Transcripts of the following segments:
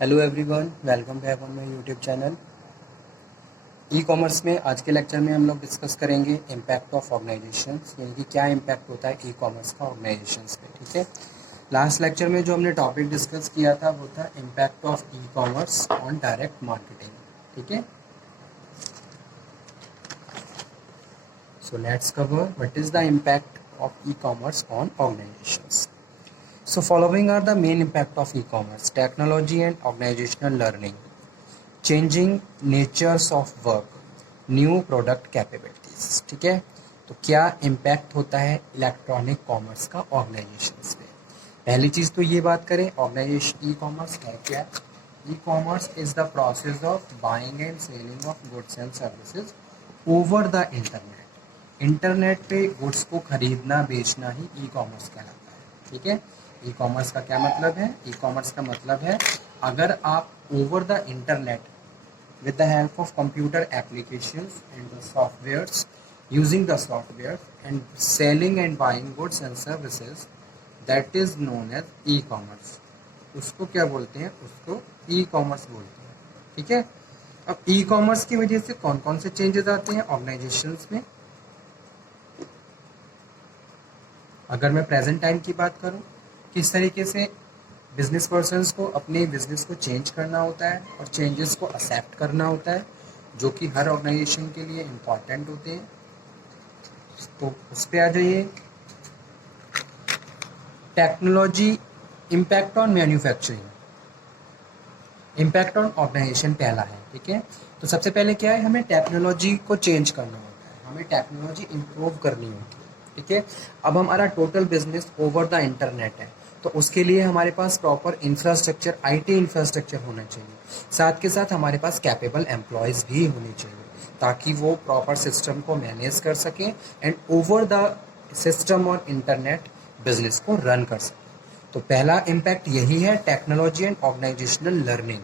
Hello everyone, welcome back on my YouTube channel. E commerce में आज के lecture में हम लोग डिस्कस करेंगे इम्पैक्ट ऑफ ऑर्गेनाइजेशंस, यानी कि क्या इम्पैक्ट होता है ई कॉमर्स का ऑर्गेनाइजेशंस पे। ठीक है, लास्ट लेक्चर में जो हमने टॉपिक डिस्कस किया था वो था impact of e commerce on direct marketing. ठीक है, so let's cover what is the impact of e commerce on organisations. So following are the main impact of e-commerce: technology and organizational learning, changing natures of work, new product capabilities. ठीक है, तो क्या impact होता है electronic commerce का organisations पे। पहली चीज़ तो ये बात करें, ऑर्गेनाइजेशन ई कॉमर्स है क्या। E commerce is the process of buying and selling of goods and services over the internet. Internet पे गुड्स को खरीदना बेचना ही ई कॉमर्स कहलाता है। ठीक है, ई कॉमर्स का क्या मतलब है? ई कॉमर्स का मतलब है अगर आप over the internet with the help of computer applications and the softwares, using the software and selling and buying goods and services, that is known as e-commerce। उसको क्या बोलते हैं? उसको ई कॉमर्स बोलते हैं। ठीक है, अब ई कॉमर्स की वजह से कौन कौन से चेंजेस आते हैं ऑर्गेनाइजेशंस में। अगर मैं प्रेजेंट टाइम की बात करूं, किस तरीके से बिजनेस पर्सन्स को अपने बिजनेस को चेंज करना होता है और चेंजेस को एक्सेप्ट करना होता है, जो कि हर ऑर्गेनाइजेशन के लिए इम्पॉर्टेंट होते हैं। तो उस पर आ जाइए। Technology impact on manufacturing, impact on organization पहला है। ठीक है, तो सबसे पहले क्या है, हमें टेक्नोलॉजी को चेंज करना होता है, हमें टेक्नोलॉजी इम्प्रूव करनी होती है। ठीक है, अब हमारा total business over the internet है, तो उसके लिए हमारे पास प्रॉपर इंफ्रास्ट्रक्चर, आईटी इंफ्रास्ट्रक्चर होना चाहिए। साथ के साथ हमारे पास कैपेबल एम्प्लॉयज़ भी होने चाहिए ताकि वो प्रॉपर सिस्टम को मैनेज कर सकें एंड ओवर द सिस्टम और इंटरनेट बिजनेस को रन कर सकें। तो पहला इम्पैक्ट यही है, टेक्नोलॉजी एंड ऑर्गेनाइजेशनल लर्निंग।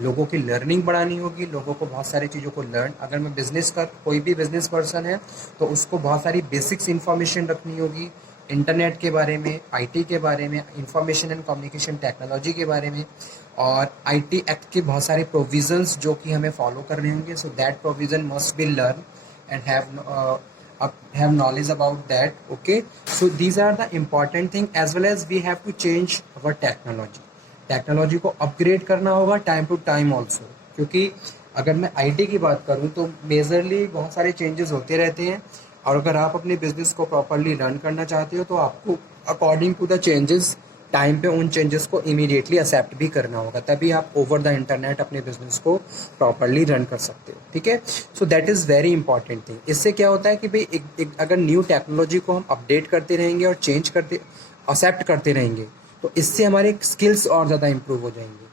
लोगों की लर्निंग बढ़ानी होगी, लोगों को बहुत सारी चीज़ों को लर्न, अगर मैं बिजनेस का कोई भी बिजनेस पर्सन है तो उसको बहुत सारी बेसिक्स इन्फॉर्मेशन रखनी होगी इंटरनेट के बारे में, आईटी के बारे में, इंफॉर्मेशन एंड कम्युनिकेशन टेक्नोलॉजी के बारे में, और आईटी एक्ट के बहुत सारे प्रोविजंस जो कि हमें फॉलो करने होंगे। So that provision must be learn and have knowledge about that। okay, so these are the important thing, as well as we have to change our technology। Technology को upgrade करना होगा time to time also, क्योंकि अगर मैं IT की बात करूं तो मेजरली बहुत सारे चेंजेस होते रहते हैं, और अगर आप अपने बिजनेस को प्रॉपरली रन करना चाहते हो तो आपको according to the changes time पे उन चेंजेस को इमीडिएटली एक्सेप्ट भी करना होगा, तभी आप ओवर द इंटरनेट अपने बिजनेस को प्रॉपरली रन कर सकते हो। ठीक है, so that is very important thing. इससे क्या होता है कि भाई अगर न्यू टेक्नोलॉजी को हम अपडेट करते रहेंगे और चेंज करते, एक्सेप्ट करते रहेंगे, तो इससे हमारे स्किल्स और ज़्यादा इंप्रूव हो जाएंगे,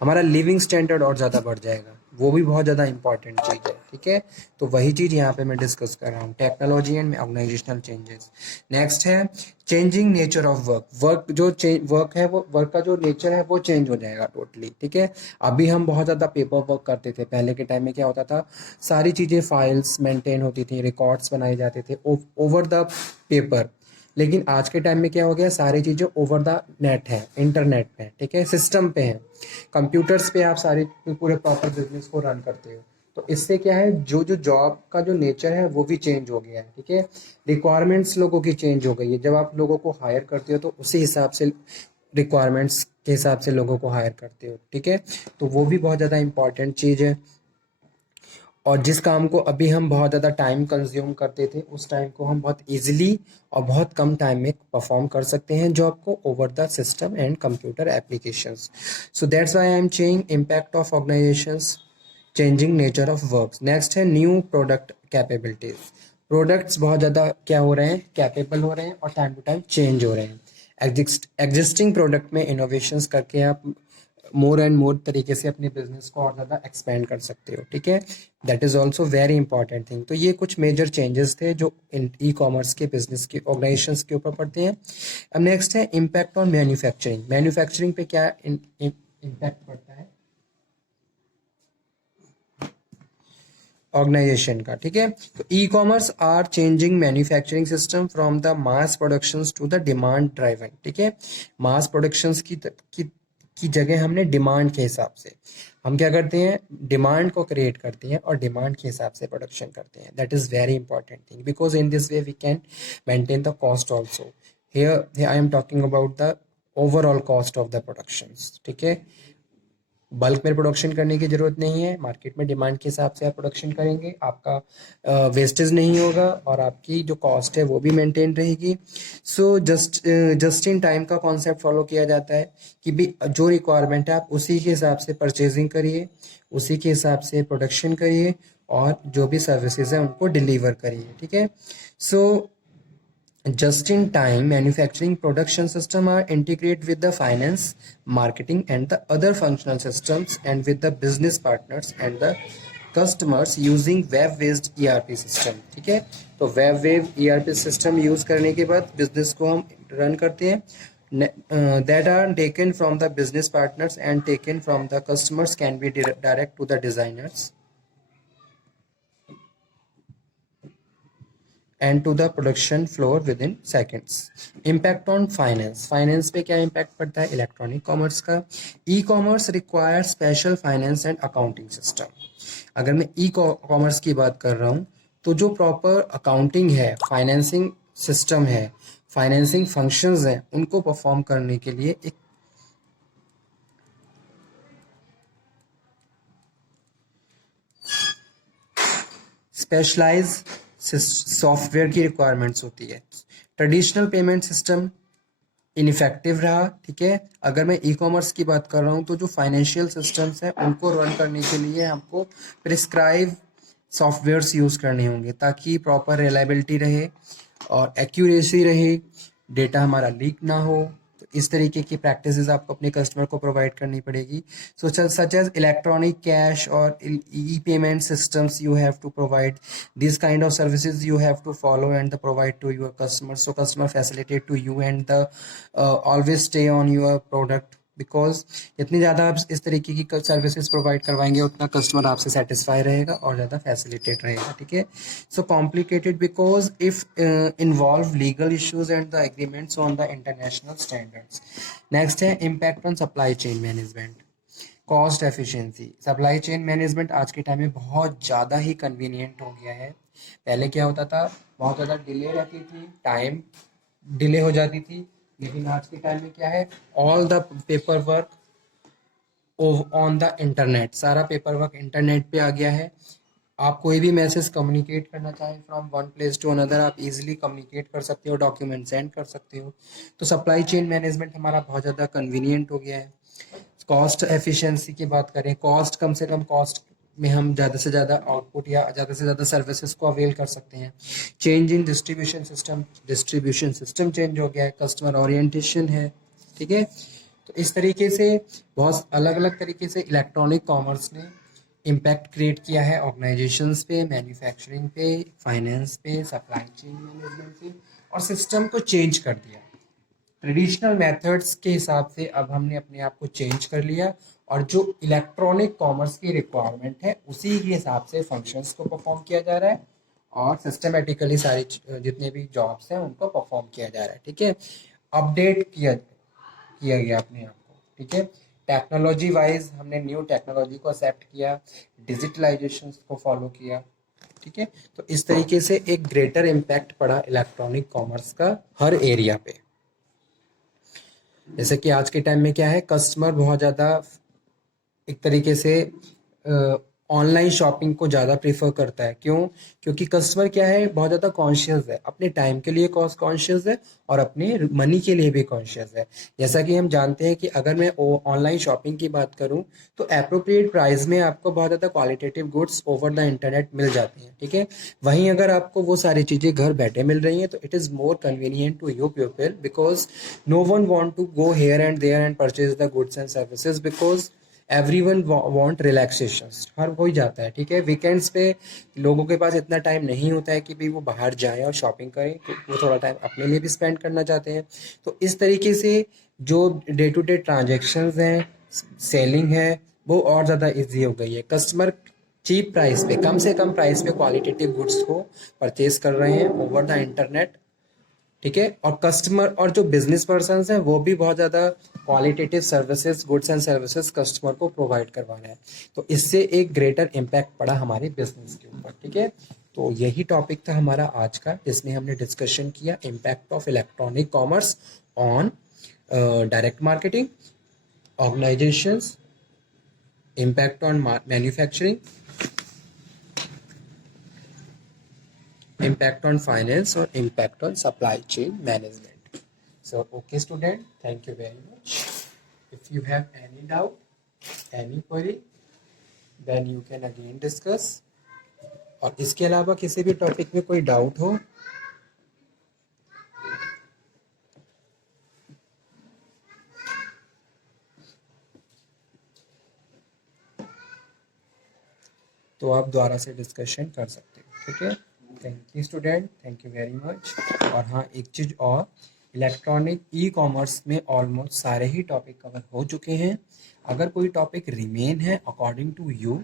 हमारा लिविंग स्टैंडर्ड और ज़्यादा बढ़ जाएगा, वो भी बहुत ज़्यादा इंपॉर्टेंट चीज़ है। ठीक है, तो वही चीज़ यहाँ पे मैं डिस्कस कर रहा हूँ, technology and organisational changes. Next है changing nature of work. Work है, वो वर्क का जो नेचर है वो चेंज हो जाएगा टोटली। ठीक है, अभी हम बहुत ज़्यादा पेपर वर्क करते थे, पहले के टाइम में क्या होता था, सारी चीज़ें फाइल्स मेंटेन होती थी, रिकॉर्ड्स बनाए जाते थे ओवर द पेपर। लेकिन आज के टाइम में क्या हो गया, सारी चीज़ें ओवर द नेट है, इंटरनेट पे। ठीक है, सिस्टम पे है, कंप्यूटर्स पे आप सारे पूरे प्रॉपर बिजनेस को रन करते हो। तो इससे क्या है, जो जो जॉब का जो नेचर है वो भी चेंज हो गया है। ठीक है, रिक्वायरमेंट्स लोगों की चेंज हो गई है, जब आप लोगों को हायर करते हो तो उसी हिसाब से रिक्वायरमेंट्स के हिसाब से लोगों को हायर करते हो। ठीक है, तो वो भी बहुत ज़्यादा इंपॉर्टेंट चीज़ है। और जिस काम को अभी हम बहुत ज़्यादा टाइम कंज्यूम करते थे, उस टाइम को हम बहुत इजीली और बहुत कम टाइम में परफॉर्म कर सकते हैं जॉब को over the system and computer applications. So that's why I am saying impact of organisations, changing nature of work. Next है न्यू प्रोडक्ट कैपेबिलिटीज। प्रोडक्ट्स बहुत ज़्यादा क्या हो रहे हैं, कैपेबल हो रहे हैं और टाइम टू टाइम चेंज हो रहे हैं। एग्जिस्टिंग प्रोडक्ट में इनोवेशंस करके आप मोर एंड मोर तरीके से अपने बिजनेस को और ज़्यादा एक्सपेंड कर सकते हो। ठीक है, that is also very important thing. तो ये कुछ मेजर चेंजेस थे जो ई कॉमर्स के बिजनेस के ऑर्गेनाइजेशंस के ऊपर पड़ते हैं। अब नेक्स्ट है इम्पैक्ट ऑन मैन्युफैक्चरिंग। मैन्युफैक्चरिंग पे क्या इम्पैक्ट पड़ता है ऑर्गेनाइजेशन का। ठीक है, तो e commerce are changing manufacturing system from the mass productions to the demand driven. ठीक है, मास प्रोडक्शंस की की जगह हमने डिमांड के हिसाब से, हम क्या करते हैं, डिमांड को क्रिएट करते हैं और डिमांड के हिसाब से प्रोडक्शन करते हैं. That is very important thing, because in this way we can maintain the cost also. Here I am talking about the overall cost of the productions. ठीक है, बल्क में प्रोडक्शन करने की ज़रूरत नहीं है, मार्केट में डिमांड के हिसाब से आप प्रोडक्शन करेंगे, आपका वेस्टेज नहीं होगा और आपकी जो कॉस्ट है वो भी मेंटेन रहेगी. सो जस्ट इन टाइम का कॉन्सेप्ट फॉलो किया जाता है कि भी जो रिक्वायरमेंट है आप उसी के हिसाब से परचेजिंग करिए, उसी के हिसाब से प्रोडक्शन करिए और जो भी सर्विसेज हैं उनको डिलीवर करिए. ठीक है, सो just-in-time manufacturing production system are integrated with the finance, marketing, and the other functional systems, and with the business partners and the customers using web-based ERP system. ठीक है, तो web-based ERP system use करने के बाद business को हम run करते हैं. That are taken from the business partners and taken from the customers can be direct to the designers and to the production floor within seconds. Impact on finance. Finance पे क्या impact पड़ता है? Electronic commerce का. E commerce require special finance and accounting system. अगर मैं e commerce की बात कर रहा हूँ तो जो प्रॉपर अकाउंटिंग है, फाइनेंसिंग सिस्टम है, फाइनेंसिंग फंक्शंस हैं, उनको परफॉर्म करने के लिए एक स्पेशलाइज सॉफ्टवेयर की रिक्वायरमेंट्स होती है. ट्रेडिशनल पेमेंट सिस्टम इनफेक्टिव रहा. ठीक है, अगर मैं ई कॉमर्स की बात कर रहा हूँ तो जो फाइनेंशियल सिस्टम्स हैं उनको रन करने के लिए हमको प्रिस्क्राइब सॉफ्टवेयर्स यूज़ करने होंगे ताकि प्रॉपर रिलायबिलिटी रहे और एक्यूरेसी रहे, डेटा हमारा लीक ना हो. तो इस तरीके की प्रैक्टिसेस आपको अपने कस्टमर को प्रोवाइड करनी पड़ेगी. So such as electronic cash और e payment systems you have to provide these kind of services you have to follow and the provide to your customers, so customer facilitate to you and the always stay on your product, because जितनी ज़्यादा आप इस तरीके की services provide करवाएंगे उतना customer आपसे satisfy रहेगा और ज़्यादा फैसिलिटेट रहेगा. ठीक है, so complicated because if involve legal issues and the agreements on the international standards. Next है impact on supply chain management. Cost efficiency. Supply chain management आज के टाइम में बहुत ज़्यादा ही कन्वीनियंट हो गया है. पहले क्या होता था, बहुत ज़्यादा डिले रहती थी, टाइम डिले हो जाती थी, लेकिन आज के टाइम में क्या है, all the paper work on the internet, सारा पेपर वर्क इंटरनेट पे आ गया है. आप कोई भी मैसेज कम्युनिकेट करना चाहें from one place to another, आप इजीली कम्युनिकेट कर सकते हो, डॉक्यूमेंट सेंड कर सकते हो. तो सप्लाई चेन मैनेजमेंट हमारा बहुत ज़्यादा कन्वीनियंट हो गया है. कॉस्ट एफिशिएंसी की बात करें, कॉस्ट कम से कम कॉस्ट में हम ज़्यादा से ज़्यादा आउटपुट या ज़्यादा से ज़्यादा सर्विसेज को अवेल कर सकते हैं. Change in distribution system change हो गया है, कस्टमर ओरिएंटेशन है. ठीक है, तो इस तरीके से बहुत अलग अलग तरीके से इलेक्ट्रॉनिक कॉमर्स ने इम्पैक्ट क्रिएट किया है ऑर्गेनाइजेशंस पे, मैन्युफैक्चरिंग पे, फाइनेंस पे, सप्लाई चेन मैनेजमेंट पे, और सिस्टम को चेंज कर दिया. ट्रेडिशनल मेथड्स के हिसाब से अब हमने अपने आप को चेंज कर लिया और जो इलेक्ट्रॉनिक कॉमर्स की रिक्वायरमेंट है उसी के हिसाब से फंक्शंस को परफॉर्म किया जा रहा है और सिस्टमेटिकली सारी जितने भी जॉब्स हैं उनको परफॉर्म किया जा रहा है. ठीक है, अपडेट किया गया अपने आप को. ठीक है, टेक्नोलॉजी वाइज हमने न्यू टेक्नोलॉजी को एक्सेप्ट किया, डिजिटलाइजेशन को फॉलो किया. ठीक है, तो इस तरीके से एक ग्रेटर इम्पैक्ट पड़ा इलेक्ट्रॉनिक कॉमर्स का हर एरिया पे. जैसे कि आज के टाइम में क्या है, कस्टमर बहुत ज़्यादा एक तरीके से ऑनलाइन शॉपिंग को ज़्यादा प्रेफर करता है. क्यों? क्योंकि कस्टमर क्या है, बहुत ज़्यादा कॉन्शियस है, अपने टाइम के लिए कॉस्ट कॉन्शियस है और अपने मनी के लिए भी कॉन्शियस है. जैसा कि हम जानते हैं कि अगर मैं ऑनलाइन शॉपिंग की बात करूं तो एप्रोप्रिएट प्राइस में आपको बहुत ज़्यादा qualitative goods over the internet मिल जाते हैं. ठीक है, वहीं अगर आपको वो सारी चीज़ें घर बैठे मिल रही हैं तो it is more convenient to your people, because no one want to go here and there and purchase the goods and services, because everyone want relaxation. हर कोई जाता है. ठीक है, वीकेंड्स पे लोगों के पास इतना टाइम नहीं होता है कि भाई वो बाहर जाएं और शॉपिंग करें, वो थोड़ा टाइम अपने लिए भी स्पेंड करना चाहते हैं. तो इस तरीके से जो डे टू डे ट्रांजेक्शन्स हैं, सेलिंग है, वो और ज़्यादा ईजी हो गई है. कस्टमर चीप प्राइस पे, कम से कम प्राइस पे क्वालिटेटिव गुड्स को परचेज कर रहे हैं ओवर द इंटरनेट ठीक है। और कस्टमर और जो बिजनेस पर्सन है वो भी बहुत ज़्यादा qualitative services, goods and services customer को प्रोवाइड करवा रहे हैं, तो इससे एक ग्रेटर इम्पैक्ट पड़ा हमारे बिजनेस के ऊपर। ठीक है, तो यही टॉपिक था हमारा आज का, जिसमें हमने डिस्कशन किया impact of electronic commerce on direct marketing, organisations, impact on manufacturing, impact on finance, or impact on supply chain management. So okay student, thank you very much. If you have any doubt, any query, then you can again discuss. और इसके अलावा किसी भी topic में कोई doubt हो तो आप दोबारा से डिस्कशन कर सकते हो। ठीक है, thank you student, thank you very much. और हाँ, एक चीज़ और, इलेक्ट्रॉनिक ई कॉमर्स में ऑलमोस्ट सारे ही टॉपिक कवर हो चुके हैं। अगर कोई टॉपिक रिमेन है according to you,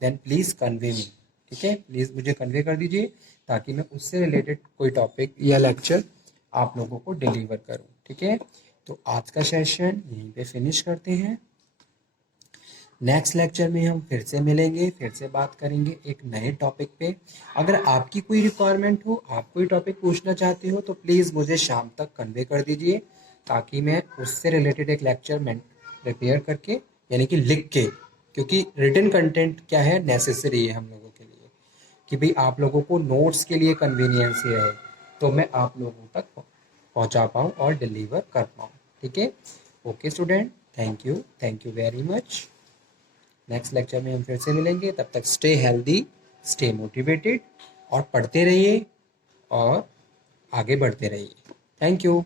then please convey me. ठीक है, प्लीज़ मुझे कन्वे कर दीजिए ताकि मैं उससे रिलेटेड कोई टॉपिक या लेक्चर आप लोगों को डिलीवर करूँ। ठीक है, तो आज का सेशन यहीं पे फिनिश करते हैं। नेक्स्ट लेक्चर में हम फिर से मिलेंगे, फिर से बात करेंगे एक नए टॉपिक पे। अगर आपकी कोई रिक्वायरमेंट हो, आप कोई टॉपिक पूछना चाहते हो, तो प्लीज़ मुझे शाम तक कन्वे कर दीजिए ताकि मैं उससे रिलेटेड एक लेक्चर मैं प्रिपेयर करके, यानी कि लिख के, क्योंकि रिटन कंटेंट क्या है, नेसेसरी है हम लोगों के लिए, कि भाई आप लोगों को नोट्स के लिए कन्वीनियंस है, तो मैं आप लोगों तक पहुँचा पाऊँ और डिलीवर कर पाऊँ। ठीक है, okay student, thank you very much. Next lecture में हम फिर से मिलेंगे, तब तक स्टे हेल्दी, स्टे मोटिवेटेड और पढ़ते रहिए और आगे बढ़ते रहिए। Thank you.